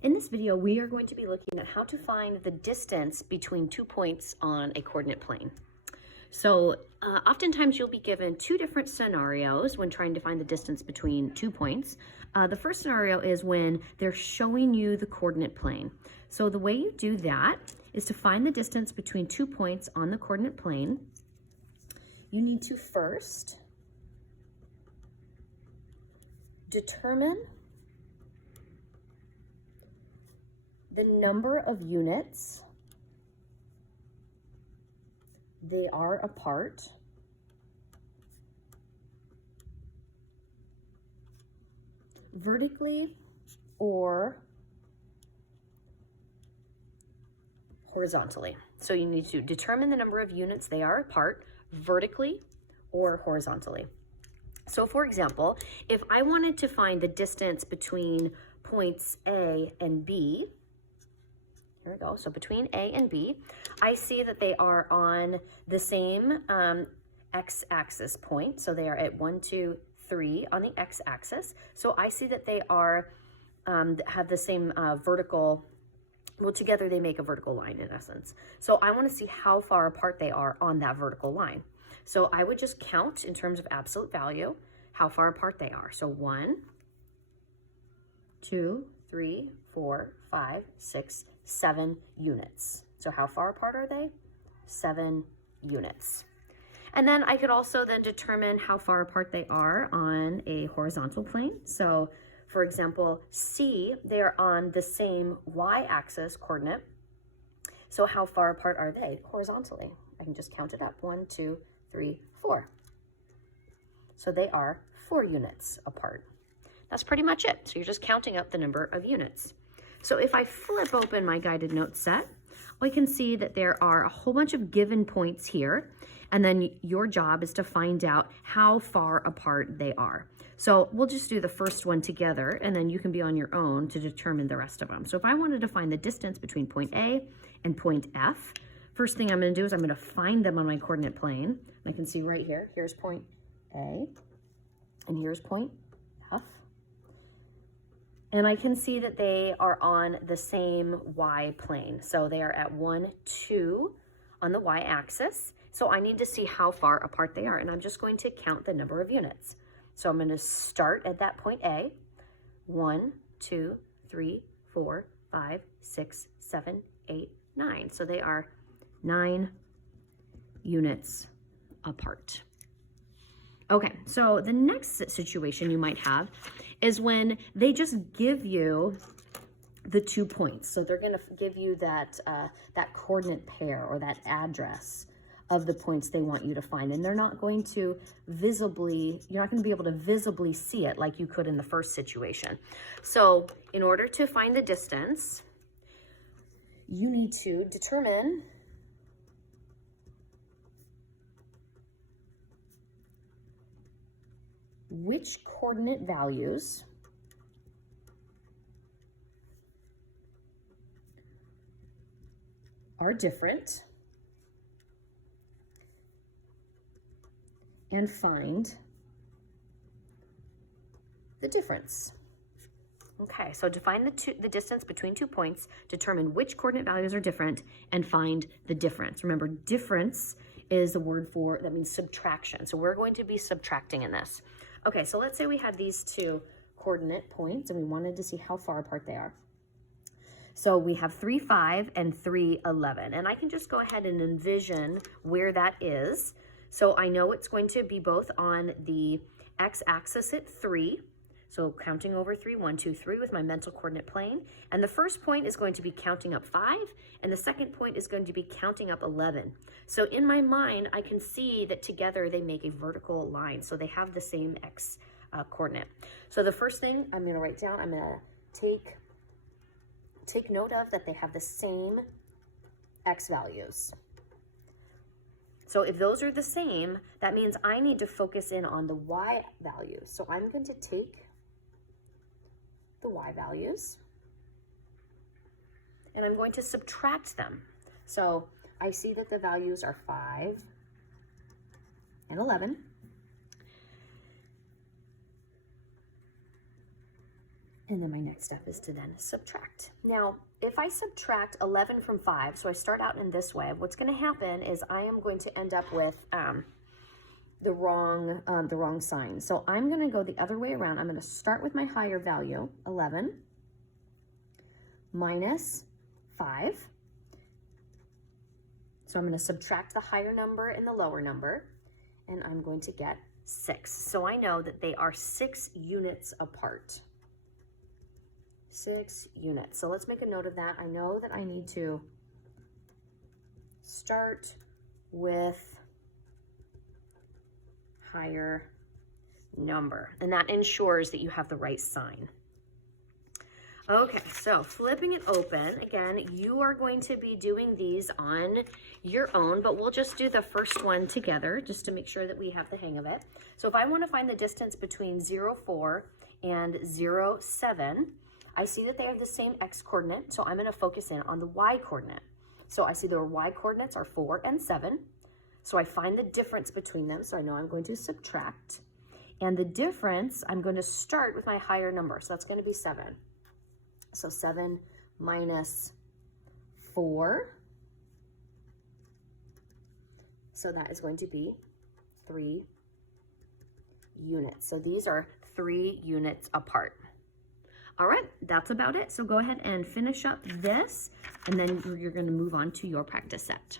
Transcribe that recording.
In this video, we are going to be looking at how to find the distance between 2 points on a coordinate plane. So oftentimes you'll be given two different scenarios when trying to find the distance between 2 points. The first scenario is when they're showing you the coordinate plane. So the way you do that is to find the distance between 2 points on the coordinate plane. You need to first determine the number of units they are apart vertically or horizontally. So you need to determine the number of units they are apart vertically or horizontally. So for example, if I wanted to find the distance between points A and B, here we go. So between A and B, I see that they are on the same x-axis point. So they are at 1, 2, 3 on the x-axis. So I see that they are have the same vertical. Well, together they make a vertical line in essence. So I want to see how far apart they are on that vertical line. So I would just count in terms of absolute value how far apart they are. So 1, 2, 3, 4, 5, 6, 7 units. So how far apart are they? 7 units. And then I could also then determine how far apart they are on a horizontal plane. So for example, C, they are on the same y-axis coordinate. So how far apart are they horizontally? I can just count it up. 1, 2, 3, 4. So they are 4 units apart. That's pretty much it. So you're just counting up the number of units. So if I flip open my guided notes set, we can see that there are a whole bunch of given points here. And then your job is to find out how far apart they are. So we'll just do the first one together, and then you can be on your own to determine the rest of them. So if I wanted to find the distance between point A and point F, first thing I'm going to do is I'm going to find them on my coordinate plane. I can see right here, here's point A, and here's point F. And I can see that they are on the same y plane. So they are at 1, 2 on the y-axis. So I need to see how far apart they are, and I'm just going to count the number of units. So I'm going to start at that point A. 1, 2, 3, 4, 5, 6, 7, 8, 9. So they are 9 units apart. Okay, so the next situation you might have is when they just give you the 2 points. So they're going to give you that that coordinate pair or that address of the points they want you to find, and they're not going to visibly, you're not going to be able to visibly see it like you could in the first situation. So in order to find the distance, you need to determine which coordinate values are different and find the difference. Okay, so to find the distance between 2 points, determine which coordinate values are different and find the difference. Remember, difference is the word for, that means subtraction. So we're going to be subtracting in this. Okay, so let's say we had these 2 coordinate points and we wanted to see how far apart they are. So we have 3, 5 and 3, 11. And I can just go ahead and envision where that is. So I know it's going to be both on the x-axis at 3. So counting over 3, 1, 2, 3 with my mental coordinate plane. And the first point is going to be counting up 5. And the second point is going to be counting up 11. So in my mind, I can see that together they make a vertical line. So they have the same x coordinate. So the first thing I'm going to write down, I'm going to take note of that they have the same x values. So if those are the same, that means I need to focus in on the y values. So I'm going to take the y values and I'm going to subtract them. So I see that the values are 5 and 11. And then my next step is to then subtract. Now, if I subtract 11 from 5, so I start out in this way, what's going to happen is I am going to end up with the wrong sign. So I'm going to go the other way around. I'm going to start with my higher value, 11, minus 5. So I'm going to subtract the higher number and the lower number, and I'm going to get 6. So I know that they are 6 units apart. 6 units. So let's make a note of that. I know that I need to start with higher number, and that ensures that you have the right sign. Okay, so flipping it open, again, you are going to be doing these on your own, but we'll just do the first one together just to make sure that we have the hang of it. So if I want to find the distance between 0, 4 and 0, 7, I see that they have the same x coordinate, so I'm going to focus in on the y coordinate. So I see their y coordinates are 4 and 7, so I find the difference between them, so I know I'm going to subtract. And the difference, I'm going to start with my higher number, so that's going to be 7. So 7 minus 4, so that is going to be 3 units. So these are 3 units apart. All right, that's about it. So go ahead and finish up this, and then you're going to move on to your practice set.